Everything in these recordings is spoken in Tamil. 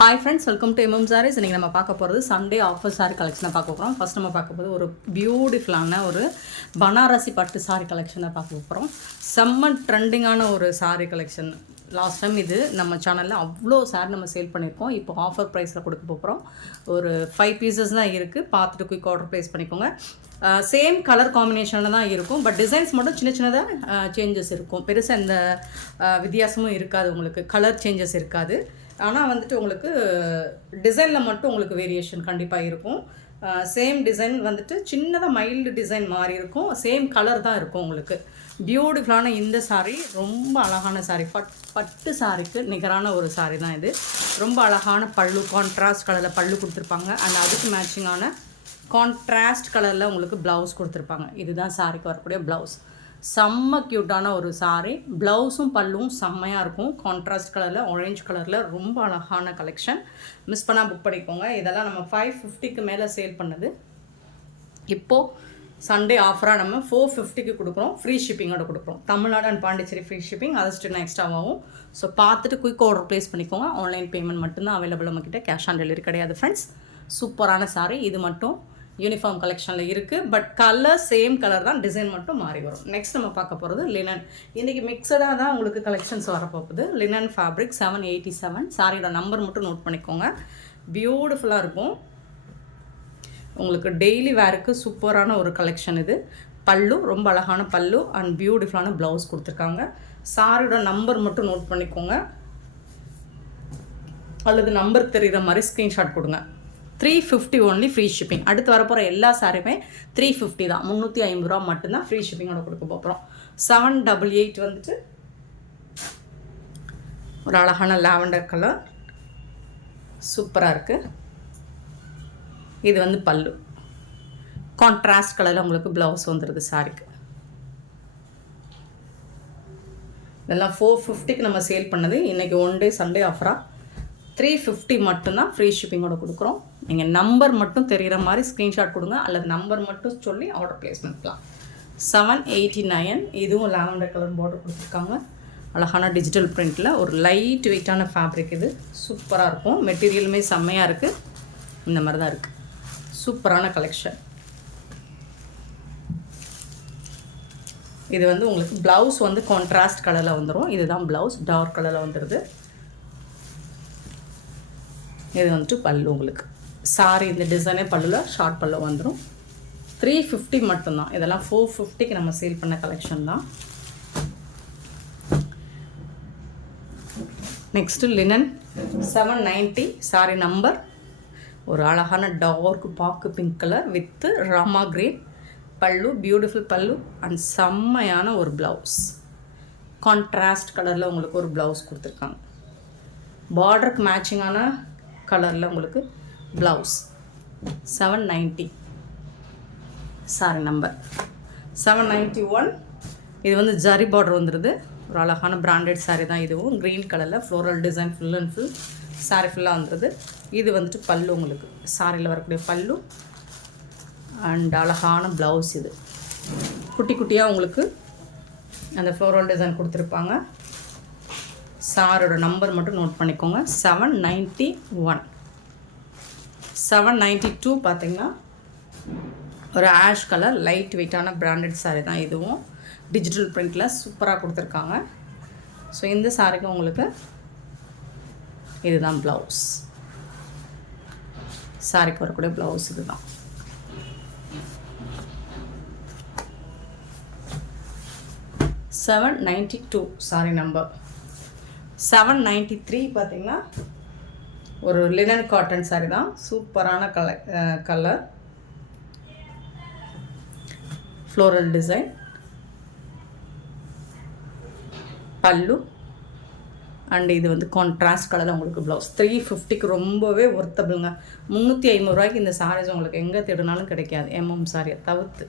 Hi friends, welcome to MM Sarees. இன்னைக்கு நம்ம பார்க்க போகிறது சண்டே ஆஃபர் சாரி கலெக்ஷனை பார்க்க போகிறோம். ஃபர்ஸ்ட் நம்ம பார்க்க போகிறது ஒரு பியூட்டிஃபுல்லான ஒரு பனாரசி பட்டு சாரி கலெக்ஷனை பார்க்க போகிறோம். செம்ம ட்ரெண்டிங்கான ஒரு சாரி கலெக்ஷன். லாஸ்ட் டைம் இது நம்ம சேனலில் அவ்வளோ சாரி நம்ம சேல் பண்ணியிருக்கோம். இப்போ ஆஃபர் ப்ரைஸில் கொடுக்க போகிறோம். ஒரு 5 பீசஸ் தான் இருக்குது. பார்த்துட்டு குயிக் ஆர்டர் ப்ளேஸ் பண்ணிக்கோங்க. சேம் கலர் காம்பினேஷனில் தான் இருக்கும். பட் டிசைன்ஸ் மட்டும் சின்ன சின்னதாக சேஞ்சஸ் இருக்கும். பெருசாக எந்த வித்தியாசமும் இருக்காது. உங்களுக்கு கலர் சேஞ்சஸ் இருக்காது. ஆனால் வந்துட்டு உங்களுக்கு டிசைனில் மட்டும் உங்களுக்கு வேரியேஷன் கண்டிப்பாக இருக்கும். சேம் டிசைன் வந்துட்டு சின்னதாக மைல்டு டிசைன் மாதிரி இருக்கும். சேம் கலர் தான் இருக்கும் உங்களுக்கு. பியூட்டிஃபுல்லான இந்த சாரீ ரொம்ப அழகான சாரீ. பட்டு சாரிக்கு நிகரான ஒரு சாரீ தான் இது. ரொம்ப அழகான பல்லு, கான்ட்ராஸ்ட் கலரில் பல்லு கொடுத்துருப்பாங்க. அண்ட் அதுக்கு மேட்சிங்கான கான்ட்ராஸ்ட் கலரில் உங்களுக்கு ப்ளவுஸ் கொடுத்துருப்பாங்க. இதுதான் சாரிக்கு வரக்கூடிய ப்ளவுஸ். செம்ம க்யூட்டான ஒரு சாரீ. ப்ளவுஸும் பல்லும் செம்மையாக இருக்கும். கான்ட்ராஸ்ட் கலரில், ஆரஞ்சு கலரில் ரொம்ப அழகான கலெக்ஷன். மிஸ் பண்ணால் புக் பண்ணிக்கோங்க. இதெல்லாம் நம்ம 550க்கு மேலே சேல் பண்ணது. இப்போது சண்டே ஆஃபராக நம்ம 450க்கு கொடுக்குறோம். ஃப்ரீ ஷிப்பிங்கோட கொடுக்குறோம். Tamil Nadu and Pondicherry free shipping, அது ஸ்டில் எக்ஸ்ட்ராவாகும். ஸோ பார்த்துட்டு குயிக் ஆர்டர் ப்ளேஸ் பண்ணிக்கோங்க. ஆன்லைன் பேமெண்ட் மட்டும்தான் அவைலபிள் நம்மக்கிட்ட. கேஷ் ஆன் டெலிவரி கிடையாது ஃப்ரெண்ட்ஸ். சூப்பரான சாரீ. இது மட்டும் யூனிஃபார்ம் கலெக்ஷனில் இருக்குது. பட் கலர் சேம் கலர் தான், டிசைன் மட்டும் மாறி வரும். நெக்ஸ்ட் நம்ம பார்க்க போகிறது லினன். இன்றைக்கி மிக்சடாக தான் உங்களுக்கு கலெக்ஷன்ஸ் வரப்போகுது. Linen fabric 787. சாரியோட நம்பர் மட்டும் நோட் பண்ணிக்கோங்க. பியூட்டிஃபுல்லாக இருக்கும். உங்களுக்கு டெய்லி வேருக்கு சூப்பரான ஒரு கலெக்ஷன் இது. பல்லு ரொம்ப அழகான பல்லு அண்ட் பியூட்டிஃபுல்லான ப்ளவுஸ் கொடுத்துருக்காங்க. சாரியோட நம்பர் மட்டும் நோட் பண்ணிக்கோங்க, அல்லது நம்பர் தெரிகிற மாதிரி ஸ்க்ரீன்ஷாட் கொடுங்க. 350 ஒன்லி ஃப்ரீ ஷிப்பிங். அடுத்து வரப்போகிற எல்லா சாரியுமே 350 தான். 350 ரூபா மட்டும்தான் ஃப்ரீ ஷிப்பிங்கோட கொடுக்க போகிறோம். 788 வந்துட்டு ஒரு அழகான லாவெண்டர் கலர், சூப்பராக இருக்குது. இது வந்து பல்லு, கான்ட்ராஸ்ட் கலரில் உங்களுக்கு ப்ளவுஸ் வந்துடுது சாரிக்கு. இதெல்லாம் 450க்கு நம்ம சேல் பண்ணது. இன்றைக்கி ஒன் டே சண்டே ஆஃபராக 350 மட்டும்தான் ஃப்ரீ ஷிப்பிங்கோட கொடுக்குறோம். நீங்கள் நம்பர் மட்டும் தெரிகிற மாதிரி ஸ்க்ரீன்ஷாட் கொடுங்க, அல்லது நம்பர் மட்டும் சொல்லி ஆர்டர் ப்ளேஸ் பண்ணிக்கலாம். 789. இதுவும் லாவெண்டர் கலர் பார்டர் கொடுத்துருக்காங்க. அழகான டிஜிட்டல் பிரிண்டில் ஒரு லைட் வெயிட்டான ஃபேப்ரிக். இது சூப்பராக இருக்கும். மெட்டீரியலுமே செம்மையாக இருக்குது. இந்த மாதிரி தான் இருக்குது. சூப்பரான கலெக்ஷன். இது வந்து உங்களுக்கு ப்ளவுஸ் வந்து கான்ட்ராஸ்ட் கலரில் வந்துடும். இதுதான் ப்ளவுஸ், டார்க் கலரில் வந்துடுது. இது வந்துட்டு பல்லு. உங்களுக்கு சாரி இந்த டிசைனே பல்லுவில் ஷார்ட் பல்லு வந்துடும். 350 மட்டும்தான். இதெல்லாம் 450க்கு நம்ம சேல் பண்ண கலெக்ஷன் தான். Next linen 790. சாரி நம்பர் ஒரு அழகான டார்க் பாக்கு pink colour with Rama green பல்லு, பியூட்டிஃபுல் பல்லு அண்ட் செம்மையான ஒரு ப்ளவுஸ். கான்ட்ராஸ்ட் கலரில் உங்களுக்கு ஒரு ப்ளவுஸ் கொடுத்துருக்காங்க. பார்டருக்கு மேட்சிங்கான கலரில் உங்களுக்கு ப்ளவுஸ். 790 sorry number 791. இது வந்து ஜரி பார்டர் வந்துடுது. ஒரு அழகான பிராண்டட் சாரீ தான் இதுவும். க்ரீன் கலரில் floral design full and full sari ஃபுல்லாக வந்துடுது. இது வந்துட்டு பல்லு, உங்களுக்கு சாரியில் வரக்கூடிய பல்லு அண்ட் அழகான ப்ளவுஸ். இது குட்டி குட்டியாக உங்களுக்கு அந்த ஃப்ளோரல் டிசைன் கொடுத்துருப்பாங்க. சாரோட நம்பர் மட்டும் நோட் பண்ணிக்கோங்க. 791. 792 பார்த்தீங்கன்னா ஒரு ஆஷ் கலர் லைட் வெயிட்டான பிராண்டட் சாரீ தான் இதுவும். டிஜிட்டல் பிரிண்டில் சூப்பராக கொடுத்துருக்காங்க. ஸோ இந்த சாரிக்கு உங்களுக்கு இதுதான் ப்ளவுஸ். சாரிக்கு வரக்கூடிய ப்ளவுஸ் இதுதான். $792 சாரி நம்பர். 793 பார்த்தீங்கன்னா ஒரு லினன் காட்டன் சாரீ தான். சூப்பரான கலர் ஃப்ளோரல் டிசைன் பல்லு அண்ட் இது வந்து கான்ட்ராஸ்ட் கலரில் உங்களுக்கு ப்ளவுஸ். 350க்கு ரொம்பவே ஒர்த்தபிளுங்க. 350 ரூபாய்க்கு இந்த சாரீஸ் உங்களுக்கு எங்கே தேடினாலும் கிடைக்காது, MM சாரியை தவிர்த்து.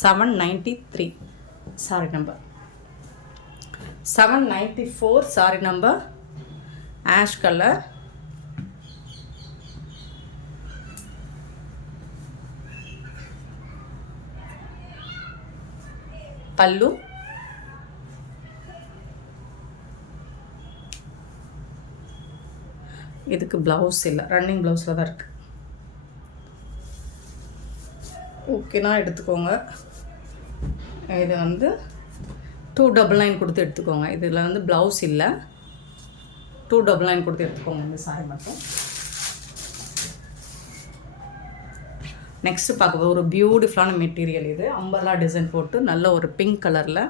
793 sorry number. 794 sorry number ash colour பல்லு இதுக்கு ப்ளவுஸ் இல்லை, ரன்னிங் ப்ளவுஸில் தான் இருக்குது. ஓகேனா எடுத்துக்கோங்க. இது வந்து 299 கொடுத்து எடுத்துக்கோங்க. இதில் வந்து ப்ளவுஸ் இல்லை, 299 கொடுத்து எடுத்துக்கோங்க இந்த சாரி மட்டும். நெக்ஸ்ட்டு பார்க்கும்போது ஒரு பியூட்டிஃபுல்லான மெட்டீரியல். இது அம்பர்லா டிசைன் போட்டு நல்ல ஒரு பிங்க் கலரில்,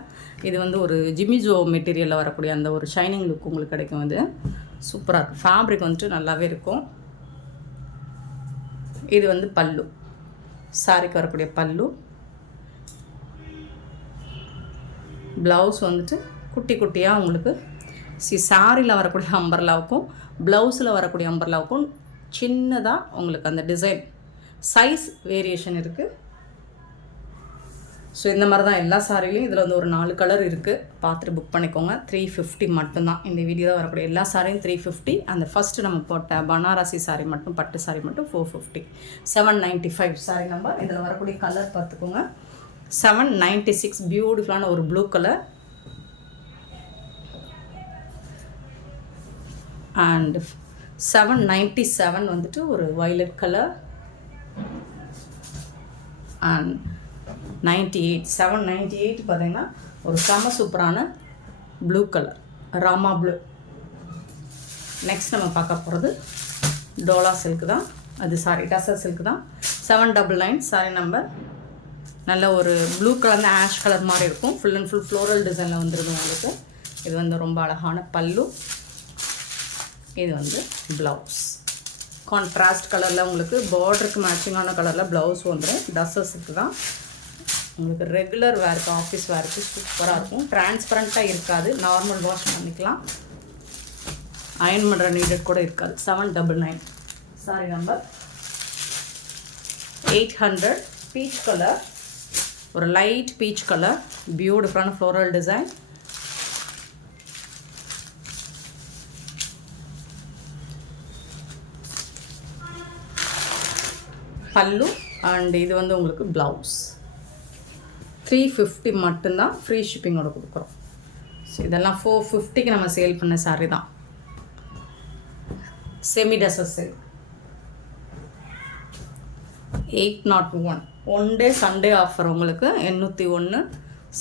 இது வந்து ஒரு ஜிமிஜோ மெட்டீரியலில் வரக்கூடிய அந்த ஒரு ஷைனிங் லுக் உங்களுக்கு கிடைக்கும். இது சூப்பராக இருக்கும். ஃபேப்ரிக் வந்துட்டு நல்லாவே இருக்கும். இது வந்து பல்லு, சாரிக்கு வரக்கூடிய பல்லு. ப்ளவுஸ் வந்துட்டு குட்டி குட்டியாக உங்களுக்கு சாரியில் வரக்கூடிய அம்பர்லாவுக்கும் ப்ளவுஸில் வரக்கூடிய அம்பர்லாவுக்கும் சின்னதாக உங்களுக்கு அந்த டிசைன் சைஸ் வேரியேஷன் இருக்குது. ஸோ இந்த மாதிரி தான் எல்லா சாரிலையும். இதில் வந்து ஒரு 4 கலர் இருக்குது, பார்த்துட்டு புக் பண்ணிக்கோங்க. 350 மட்டும்தான். இந்த வீடியோவில் வரக்கூடிய எல்லா சாரியும் 350. அந்த ஃபஸ்ட்டு நம்ம போட்ட பனாரசி சாரி மட்டும், பட்டு சாரி மட்டும் 450. 795 சாரி நம்பர். இதில் வரக்கூடிய கலர் பார்த்துக்கோங்க. 796 பியூட்டிஃபுல்லான ஒரு ப்ளூ கலர். அண்ட் 797 வந்துட்டு ஒரு வயலட் கலர். அண்ட் 798 பார்த்தீங்கன்னா ஒரு செம சூப்பரான blue colour, Rama blue. Next நம்ம பார்க்க போகிறது டோலா சில்க் தான். அது சாரி டசர் சில்க் தான். 799 சாரி நம்பர். நல்ல ஒரு ப்ளூ கலர், ஆஷ் கலர் மாதிரி இருக்கும். ஃபுல் அண்ட் ஃபுல் ஃப்ளோரல் டிசைனில் வந்துடுது உங்களுக்கு. இது வந்து ரொம்ப அழகான பல்லு. இது வந்து ப்ளவுஸ் கான்ட்ராஸ்ட் கலரில் உங்களுக்கு பார்டருக்கு மேட்சிங்கான கலரில் ப்ளவுஸ் வந்துடும். டசர்ஸுக்கு தான் உங்களுக்கு ரெகுலர் வேருக்கு, ஆஃபீஸ் வேருக்கு சூப்பராக இருக்கும். டிரான்ஸ்பரண்ட்டாக இருக்காது, நார்மல் வாஷ் பண்ணிக்கலாம், அயன் பண்ணுற நீடட் கூட இருக்காது. 799 சாரி நம்பர். 800 பீச் கலர், ஒரு லைட் பீச் கலர், பியூட்டிஃபுல்லான ஃப்ளோரல் டிசைன். பல்லு அண்ட் இது வந்து உங்களுக்கு ப்ளவுஸ். 350 மட்டும்தான், ஃப்ரீ ஷிப்பிங்கோட கொடுக்குறோம். ஸோ இதெல்லாம் 450க்கு நம்ம சேல் பண்ண சாரி தான். Semi tussar sale 801 one day Sunday offer உங்களுக்கு 801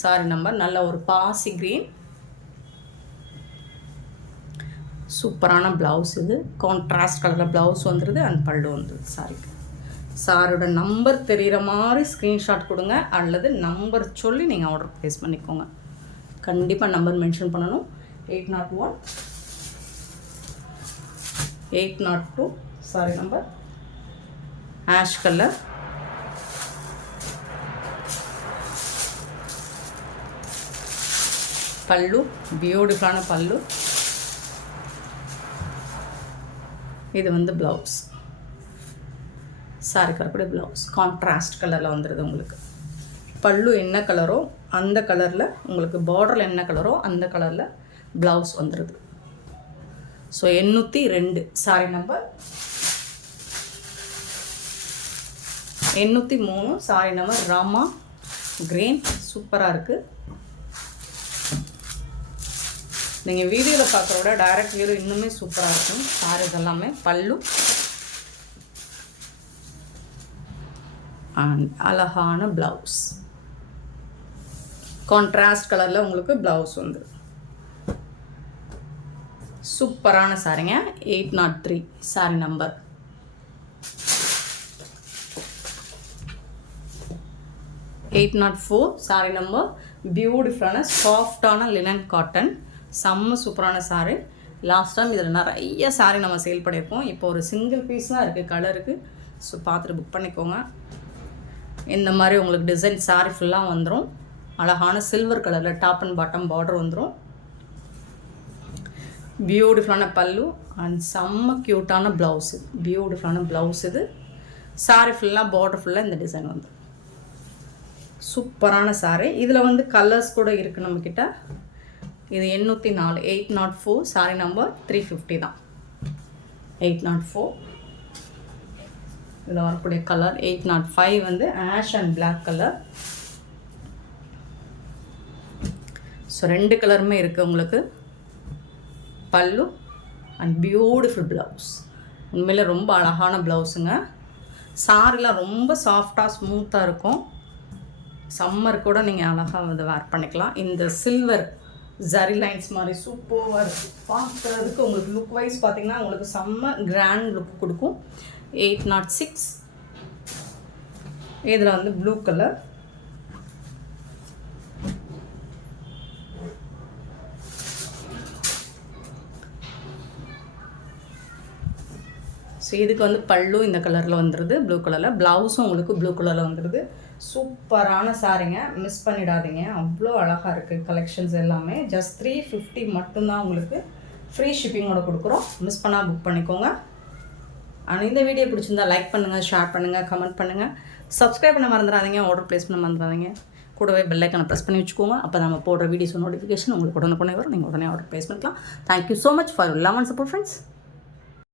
சாரி நம்பர். நல்ல ஒரு பாசி க்ரீன், சூப்பரான ப்ளவுஸ். இது கான்ட்ராஸ்ட் கலரில் ப்ளவுஸ் வந்துடுது அண்ட் பல்லு வந்துடுது சாரிக்கு. சாரோட நம்பர் தெரிகிற மாதிரி ஸ்க்ரீன்ஷாட் கொடுங்க, அல்லது நம்பர் சொல்லி நீங்கள் ஆர்டர் ப்ளேஸ் பண்ணிக்கோங்க. கண்டிப்பாக நம்பர் மென்ஷன் பண்ணணும். 801 802 சாரி நம்பர். ஆஷ் கலர், பல்லு பியூட்டிஃபுல்லான பல்லு. இது வந்து blouse, sorry colour blouse contrast கலரில் வந்துடுது உங்களுக்கு. பல்லு என்ன கலரோ அந்த கலரில், உங்களுக்கு பார்டரில் என்ன கலரோ அந்த கலரில் ப்ளவுஸ் வந்துடுது. So 802 sorry number. 803 sorry number. Rama green சூப்பராக இருக்குது. நீங்கள் வீடியோவில் பார்க்குற விட டைரக்ட் வியூ இன்னுமே சூப்பராக இருக்கும் சாரி இதெல்லாமே. பல்லு அண்ட் அழகான ப்ளவுஸ், கான்ட்ராஸ்ட் கலரில் உங்களுக்கு ப்ளவுஸ் வந்து சூப்பரான சாரிங்க. 803 சாரி நம்பர். 804 sorry number. பியூட்டிஃபுல்லான சாஃப்டான லினன் காட்டன், செம்ம சூப்பரான சாரி. லாஸ்ட் டைம் இதில் நிறைய சாரி நம்ம சேல் பண்ணியிருக்கோம். இப்போ ஒரு சிங்கிள் பீஸ் தான் இருக்குது கலருக்கு. ஸோ பார்த்துட்டு புக் பண்ணிக்கோங்க. இந்த மாதிரி உங்களுக்கு டிசைன் சாரி ஃபுல்லாக வந்துடும். அழகான சில்வர் கலரில் டாப் அண்ட் பாட்டம் பார்டர் வந்துடும். பியூட்டிஃபுல்லான பல்லு அண்ட் செம்ம க்யூட்டான ப்ளவுஸு. பியூட்டிஃபுல்லான ப்ளவுஸ் இது. சாரி ஃபுல்லாக பார்டர் ஃபுல்லாக இந்த டிசைன் வந்து சூப்பரான சாரி. இதில் வந்து கலர்ஸ் கூட இருக்குது நம்மக்கிட்ட. இது 804 804 சாரி நம்பர். 350 தான். 804 இதில் வரக்கூடிய கலர். 805 வந்து ash and black colour. So 2 கலருமே இருக்குது உங்களுக்கு. பல்லு அண்ட் பியூட்டிஃபுல் ப்ளவுஸ். உண்மையில் ரொம்ப அழகான ப்ளவுஸுங்க. சாரிலாம் ரொம்ப சாஃப்டாக ஸ்மூத்தாக இருக்கும். சம்மர் கூட நீங்கள் அழகாக வந்து வேர் பண்ணிக்கலாம். இந்த சில்வர் ஜரி லைன்ஸ் மாதிரி சூப்பராக இருக்குது. பார்க்குறதுக்கு உங்களுக்கு லுக் வைஸ் பார்த்திங்கன்னா உங்களுக்கு செம்ம கிராண்ட் லுக் கொடுக்கும். 806 இதில் வந்து ப்ளூ கலர். ஸோ இதுக்கு வந்து பல்லு இந்த கலரில் வந்துடுது, ப்ளூ கலரில். ப்ளவுஸும் உங்களுக்கு ப்ளூ கலரில் வந்துடுது. சூப்பரான சாரீங்க, மிஸ் பண்ணிடாதீங்க. அவ்வளோ அழகாக இருக்குது கலெக்ஷன்ஸ் எல்லாமே. ஜஸ்ட் 350 மட்டும்தான் உங்களுக்கு ஃப்ரீ ஷிப்பிங்கோட கொடுக்குறோம். மிஸ் பண்ணால் புக் பண்ணிக்கோங்க. ஆனால் இந்த வீடியோ பிடிச்சிருந்தா லைக் பண்ணுங்கள், ஷேர் பண்ணுங்கள், கமெண்ட் பண்ணுங்கள். சப்ஸ்கிரைப் பண்ண மறந்துடாதீங்க, ஆர்டர் ப்ளேஸ் பண்ண மறந்துடாதீங்க. கூடவே பெல் ஐக்கானை ப்ரெஸ் பண்ணி வச்சுக்கோங்க. அப்போ நம்ம போடுற வீடியோஸ் நோட்டிஃபிகேஷன் உங்களுக்கு உடனே வரும். நீங்கள் உடனே ஆர்டர் ப்ளேஸ் பண்ணிக்கலாம். Thank you so much for love and support friends.